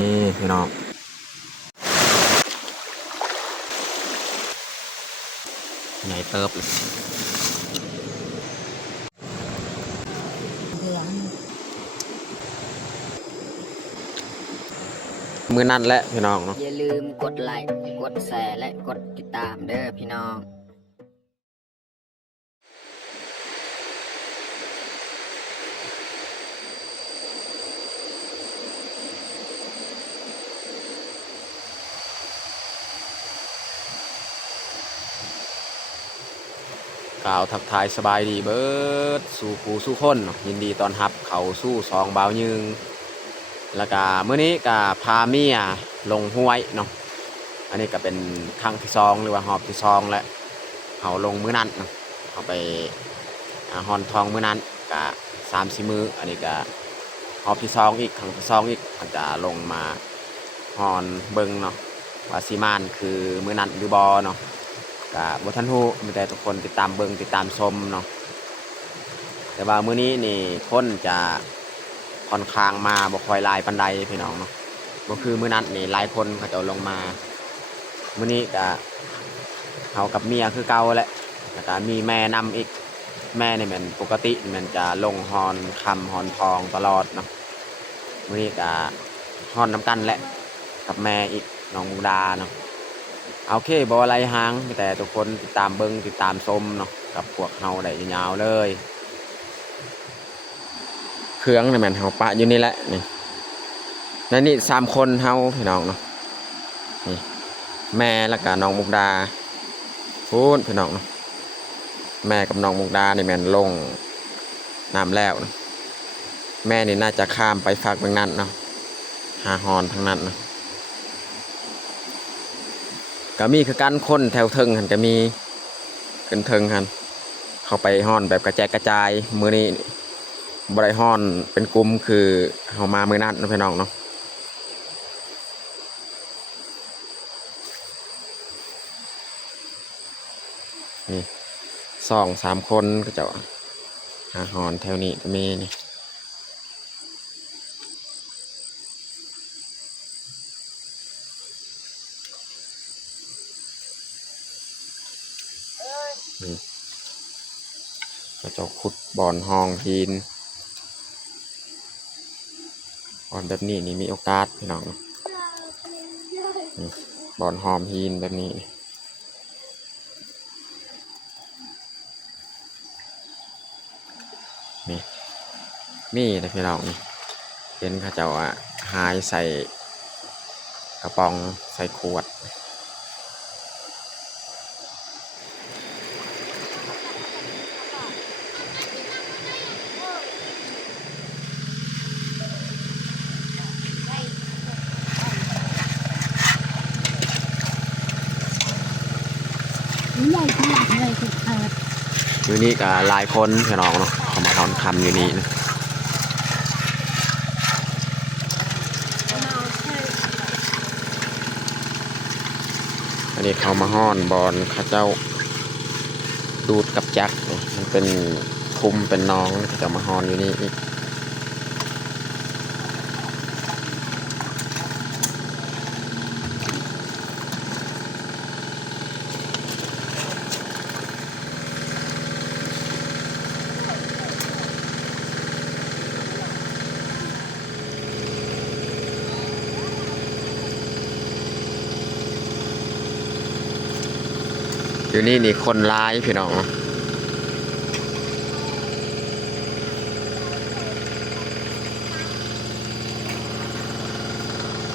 นี่พี่น้องใหญ่เติบเลยมือนั่นแหละพี่น้องเนาะอย่าลืมกดไลค์กดแชร์และกดติดตามเด้อพี่น้องกล่าวทักทายสบายดีเบิดสู่ผู้สู่คนเนาะยินดีตอนรับเขาสู้สองบ่าวยืงแล้วก็มื้อนี้ก็พาเมียลงห้วยเนาะอันนี้ก็เป็นครั้งที่สองหรือว่าหอบที่สองแล้วเขาลงมื้อนั้นเนาะเขาไปหอนทองมื้อนั้นก็3-4 มื้ออันนี้ก็หอบที่สองอีกครั้งที่สองอีกเขาจะลงมาหอนเบิ่งเนาะว่าสิมานคือมื้อนั้นหรือบ่เนาะก็บ่ทันฮู้มีแต่ทุกคนติดตามเบิ่งติดตามชมเนาะแต่ว่ามื้อนี้นี่คนจะค่อนข้างมาบ่ค่อยหลายปานใดพี่น้องเนาะบ่คือมื้อนั้นนี่หลายคนเขาจะลงมามื้อนี้ก็เฮากับเมียคือเก่าแหละแล้วก็มีแม่นำอีกแม่นี่แม่นปกติมันจะลงฮอนค่ำฮอนทองตลอดเนาะมื้อนี้ก็ฮอนน้ำกันแหละกับแม่อีกน้องมุกดาเนาะโอเคบ่อะไรหางมีแต่ทุกคนติดตามเบิ่งติดตามชมเนาะกับพวกเฮาได้ยาวๆเลยเครื่องนี่แม่นเฮาปะอยู่นี่แหละนี่และนี่3 คนเฮาพี่น้องเนาะนี่แม่แล้วก็น้องมุกดาพูดพี่น้องเนาะแม่กับน้องมุกดานี่แม่นลงน้ำแล้วนะแม่นี่น่าจะข้ามไปฝากเมืองนั้นเนาะหาฮอนทั้งนั้นเนาะก็มีคือกันคนแถวเทิงหันก็มีขึ้นเทิงหันเข้าไปฮอนแบบกระจายกระจายมือนี้บริฮอนเป็นกลุ่มคือเฮามามือนั้นนะพี่น้องเนาะนี่2-3 คนก็จะหาฮอนแถวนี้ก็มีนี่ก็จะขุดบ่อนห้องหินบ่อนแบบนี้นี่มีโอกาสพี่น้องนี่บ่อนหอมหินแบบนี้นี่มีนะพี่น้องนี่เป็นเขาเจ้าหายใส่กระป๋องใส่ขวดอยู่นี่ก็หลายคนพี่น้องเนาะเขามาทอนคำอยู่นี่นะอันนี้เขามาห้อนบอลข้าเจ้าดูดกับจักรมันเป็นคุมเป็นน้องเขาจะมาห้อนอยู่นี่อีกอยู่นี่นี่คนร้ายพี่น้อง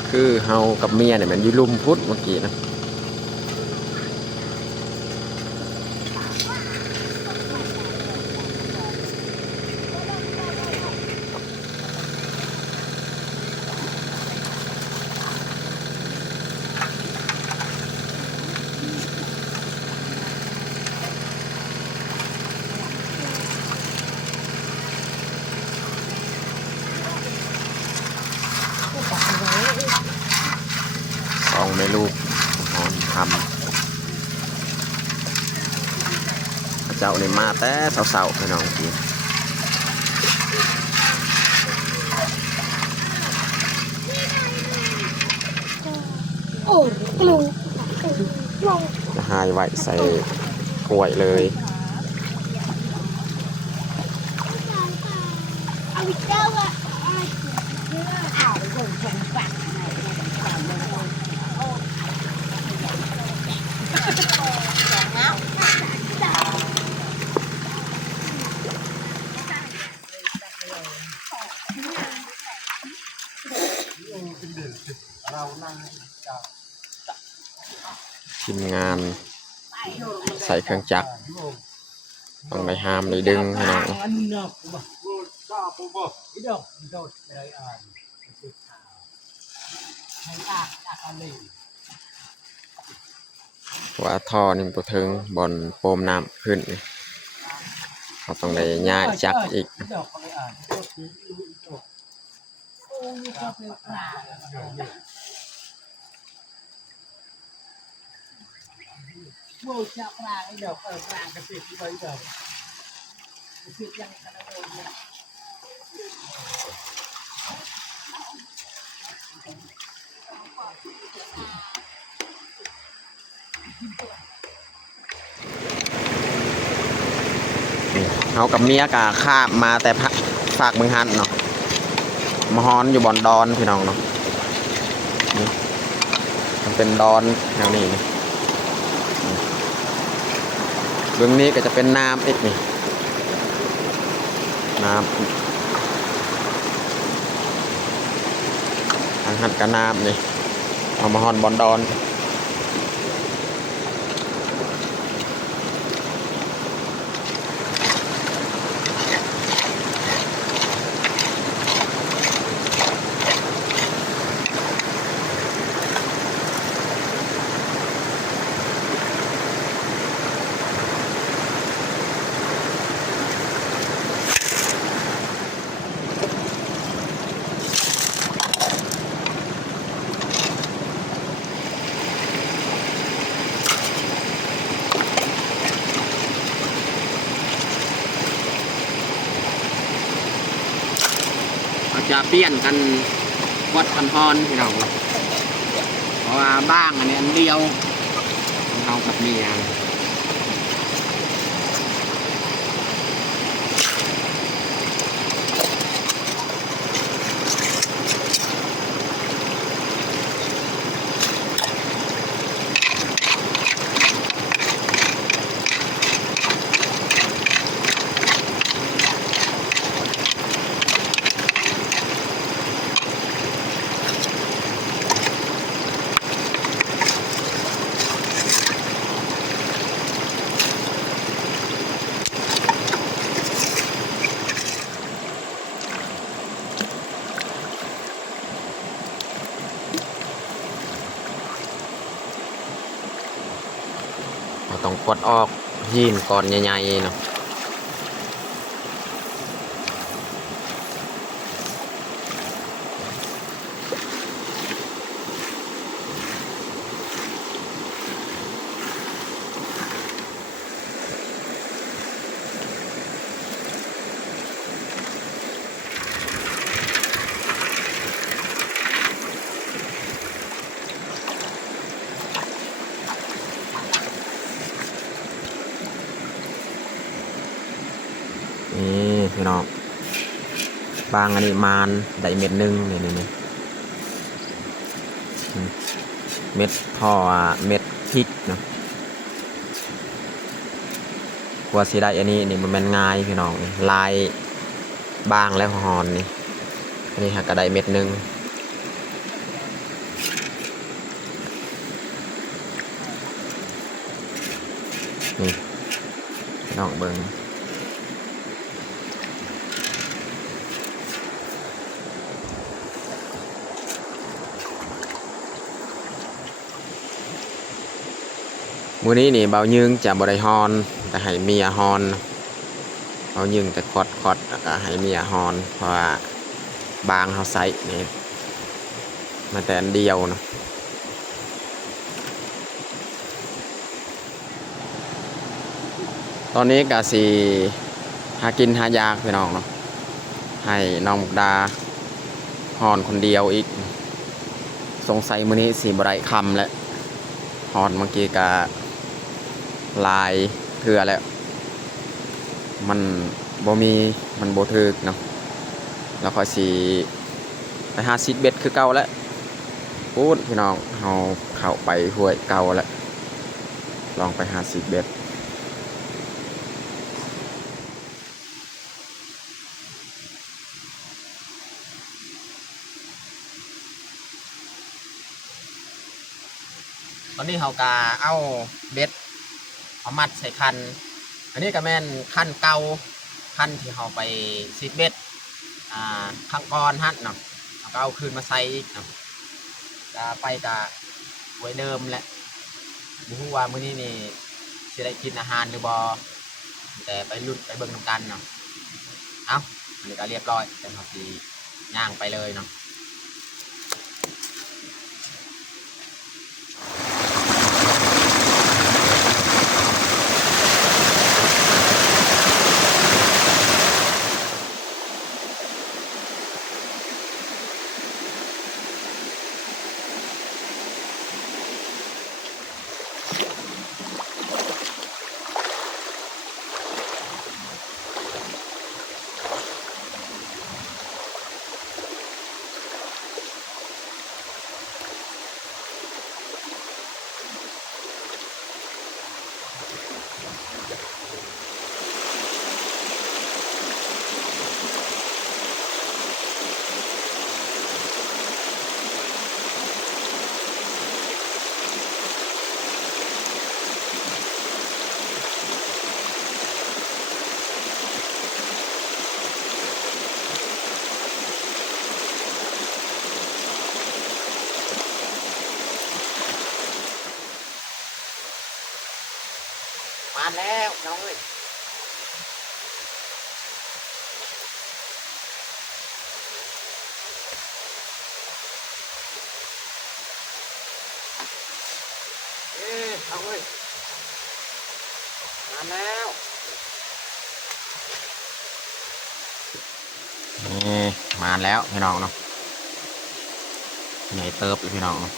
คือเฮากับเมียเนี่ยมันอยู่ลุมพุทธเมื่อกี้นะ2 แม่ลูกหอนทำเจ้าเนี่ยมาแต่เสาๆพี่น้องกิน จะหายไว้ใส่ถ้วยเลยทีมงานใส่เครื่องจักรต้องไปห้ามเลยดึงให้หน่อย ว่าท่อนี่ตัวถึงบนโปมน้ำขึ้นนี่เขาต้องได้ย้ายจักรอีกเขากับเมียกะข้ามมาแต่ฝากเมืองฮันเนาะมาฮอนอยู่บ่อนดอนพี่น้องเนาะนี่มันเป็นดอนแถวนี้นี่เบื้องนี้ก็จะเป็นน้ำอีกนี่น้ำทางหันกับน้ำนี่เอามาฮอนบ่อนดอนจะเปลี่ยนกันวัดคันฮอนพี่น้องเพราะว่าบ้างอันนี้อันเดียวของเรากับเมียเราต้องกดออกยีนก่อนใหญ่ๆเนาะนี่พี่น้องบางอันนี้มานได้เม็ดหนึงนี่เม็ดพ่อเม็ดพริกเนาะกว่าสิได้อันนี้นี่มันแม่นง่ายพี่น้องนี่ลายบางแล้วหอนนี่อันนี้หากระไดเม็ดหนึงนี่พี่น้องเบิ่งมื้อนี้นี่เบายึงจะบ่ได้ฮอนแต่ให้เมียฮอนเบายึงแต่คอดแล้วก็ให้เมียฮอนเพราะว่าบางเฮาใส่นี่มาแต่อันเดียวเนาะตอนนี้ก็สิหากินหายากพี่น้องเนาะให้น้องมุกดาฮอนคนเดียวอีก สงสัยมื้อนี้สีบไรคำและฮอนเมื่อกี้กะลายเถื่อแล้วมันบ่มีมันบ่ถึกเนาะแล้วค่อยสิไปหาซีดเบ็ดคือเก่าแล้วพูดพี่น้องเฮาเข้าไปห้วยเก่าแล้วลองไปหาซีดเบ็ดตอนนี้เฮากาเอาเบ็ดเอามัดใส่คันอันนี้ก็แม่นคันเก่าคันที่เฮาไปซีดเบ็ดข้างก่อนฮั่นเนาะเราก็เอาคืนมาใส่อีกเนาะจะไปกะไว้เดิมแหละบุ้งว่ามื้อนี้นี่สิได้กินอาหารหรือบ่แต่ไปลุ้นไปเบิ่งนำกันเนาะเอาอันนี้ก็เรียบร้อยแต่เราสิย่างไปเลยเนาะมาแล้วน้องเอ้ยน้องเอ้ยมาแล้วนี่มาแล้วพี่น้องเนาะใหญ่เติบเลยพี่น้องเนาะ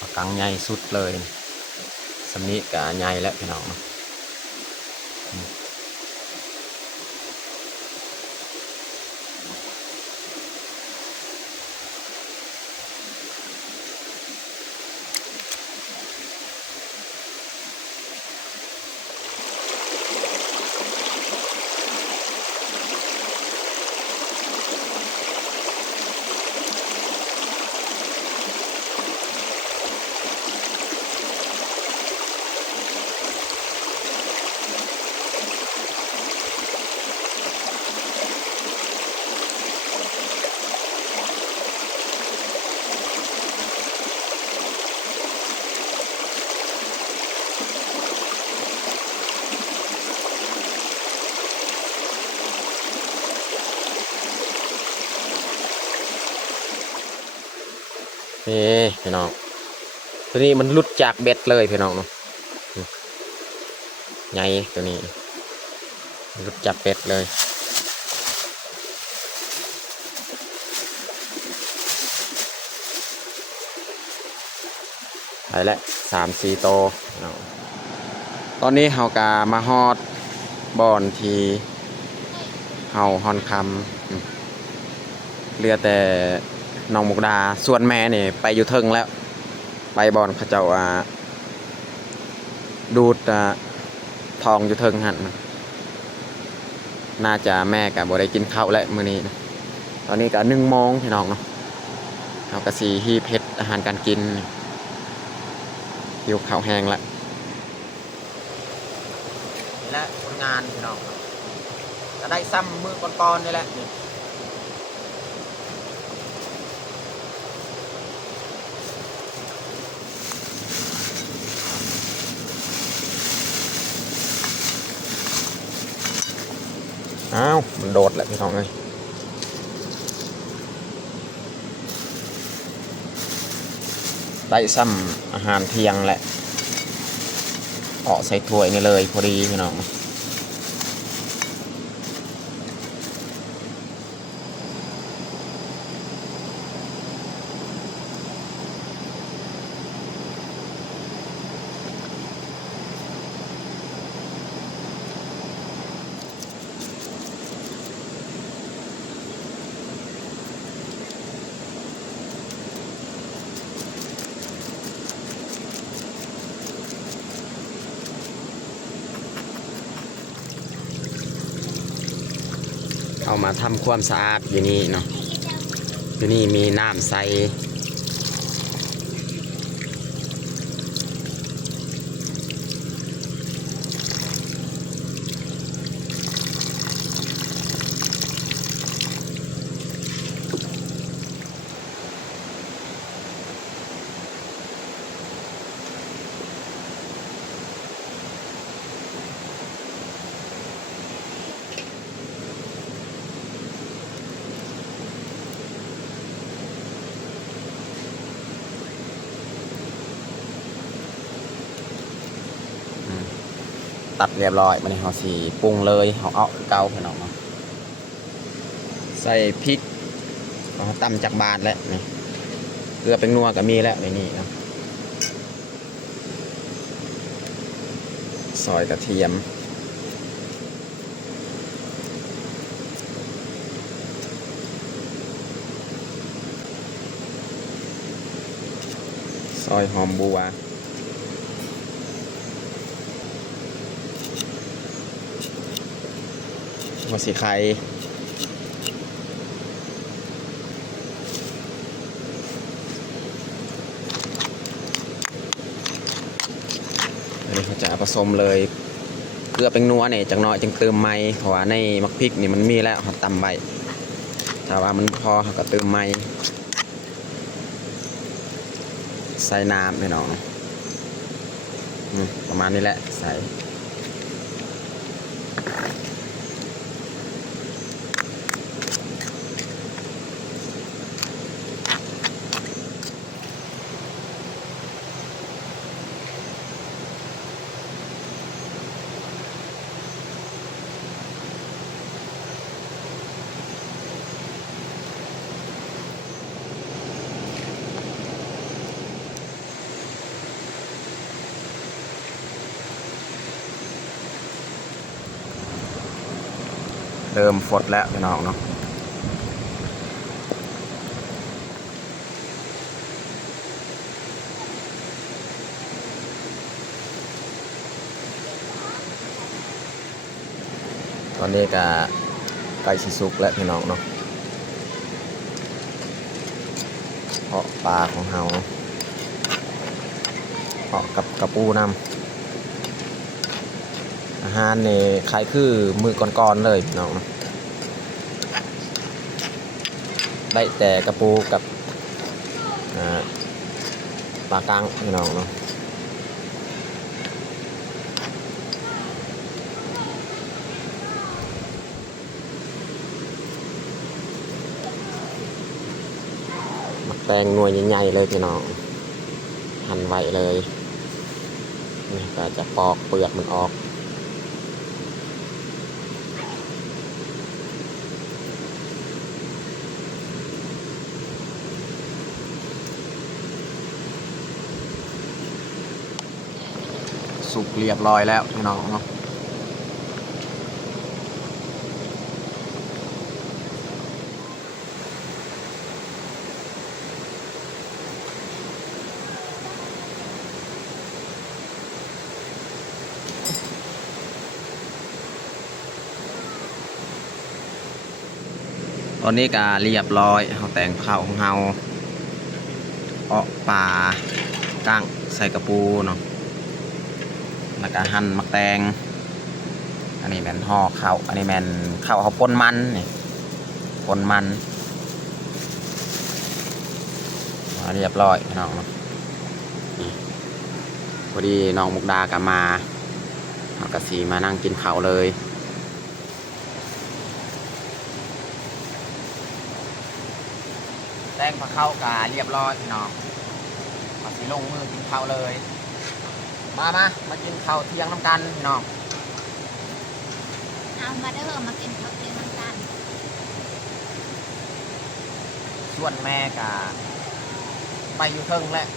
ปลากังใหญ่สุดเลยสำนี้กะใหญ่แล้วพี่น้องเนาะนี่พี่น้องตัวนี้มันหลุดจากเบ็ดเลยพี่น้องเนาะใหญ่ตัวนี้หลุดจากเบ็ดเลยไปแล้ว3-4 โตพี่น้องตอนนี้เฮากามาฮอดบอนทีเฮาฮอนคำเรือแต่น้องมุกดาส่วนแม่เนี่ยไปอยู่เทิงแล้วไปบอนเขาเจ้าดูดทองอยู่เทิงหันน่าจะแม่กับบ่ได้กินข้าวแล้วมื้อนี้นะตอนนี้ก็1 โมงพี่น้องเนาะเอากระสีฮีเพชรอาหารการกินหิวข้าวแห้งแล้วนี่แหละผลงานพี่น้องจะได้ซ้ำมือก่อนๆนี่แหละอ้าวมันโดดแหละพี่น้องเอ้ยได้ซ้ำอาหารเที่ยงแหละเอาใส่ถ้วยนี่เลยพอดีพี่น้อง เอามาทำความสะอาดอยู่นี่เนาะอยู่นี่มีน้ำใสตัดเรียบร้อยมันนี่เขาสีปรุงเลยเขาเอาเกาพี่น้องเนาะใส่พริกเอาตำจากบานแล้วนี่เกลือเป็นนัวก็มีแล้วในนี่เนาะซอยกระเทียมซอยหอมบัวหัวสีไข่อันนี้เขาจะผสมเลยเกลือเป็นนัวเนี่ยจังน้อยจังเติมไม้เพราะว่าในมักพริกนี่มันมีแล้วเขาตำใบถ้าว่ามันพอเขาก็เติมไม้ใส่น้ำพี่น้องประมาณนี้แหละใส่เริ่มฟดแล้วพี่น้องเนาะตอนนี้ก็ใกล้สิสุกแล้วพี่น้องเนาะเพาะปลาของเฮาเพาะกับกระปูน้ำอาหารนี่คล้ายคือมือก่อนๆเลยพี่น้องเนาะได้แต่กระปูกับปลากังพี่น้องเนาะมักแตงหน่วยใหญ่ๆเลยพี่น้องหั่นไว้เลยนี่ก็จะปอกเปลือกมันออกสุกเรียบร้อยแล้วพี่น้องเนาะตอนนี้ก็เรียบร้อยเราแต่งข้าวของเราเอาปลากั้งใส่กระปูเนาะแล้วก็หั่นมักแตงอันนี้แมนห่อข้าวอันนี้แมนข้าวเขาปนมันนี่ปนมันเรียบร้อยพี่น้องพอดีน้องมุกดากลับมาเราก็สีมานั่งกินข้าวเลยแตงผักเข้ากาเรียบร้อยพี่น้องมาสีลงมือกินข้าวเลยมากินข้าวเที่ยงน้ำกันพี่น้องเอามาเด้อมากินข้าวเที่ยงน้ำกันส่วนแม่กาไปอยู่เทิงแหละ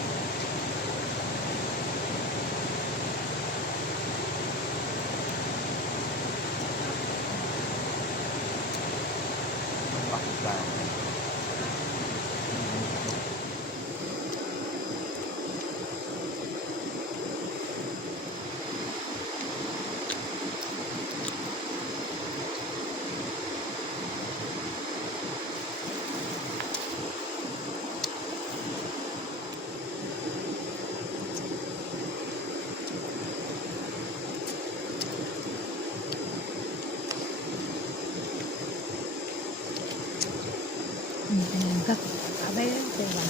ก็เอาไปซื้อวัน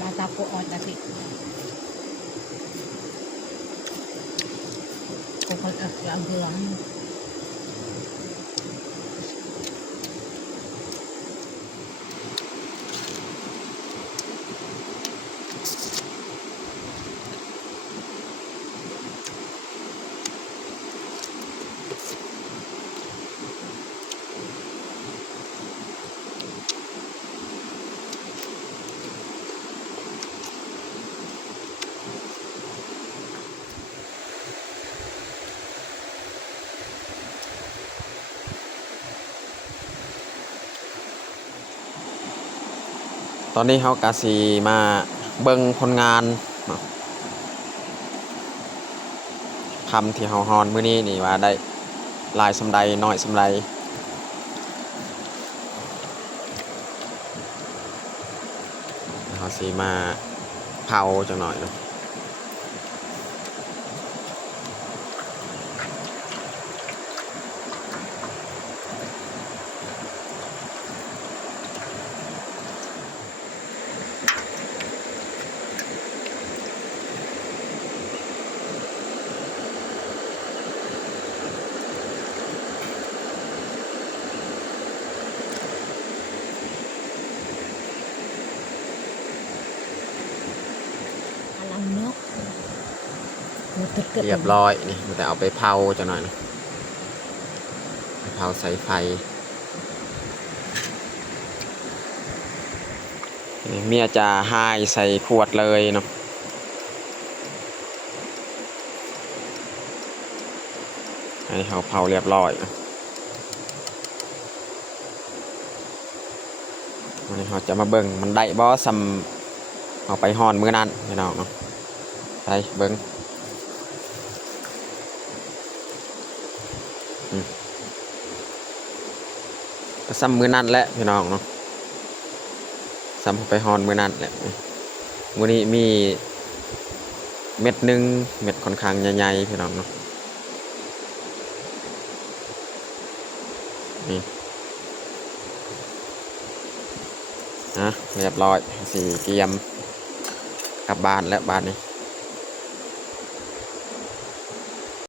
บาตาโกออดติโกคนเอาเดือนตอนนี้เขากาสีมาเบิ่งผลงานเนาะคำที่เฮาฮอนมื้อนี้นี่ว่าได้หลายสำใดน้อยสำใดเขาสีมาเผาจังหน่อยเนาะพลังนกเรียบร้อยนี่มันแต่เอาไปเผาจังหน่อยเนาะไปเผาใส่ไฟนี่เมียจะให้ใส่ขวดเลยเนาะอันนี้เขาเผาเรียบร้อยเนาะวันนี้เขาจะมาเบิ่งมันได้บ่ซ้ำเอาไปฮอนมื้อนั้นพี่น้องเนาะไปเบิ่งก็ซ้ำมื้อนั้นแหละพี่น้องเนาะซ้ำเอาไปฮอนมื้อนั้นแหละมื้อนี้มีเม็ดหนึ่งเม็ดค่อนข้างใหญ่ๆพี่น้องเนาะนี่นะเรียบร้อยสีเกียมกลับบ้านแล้วบ้านนี้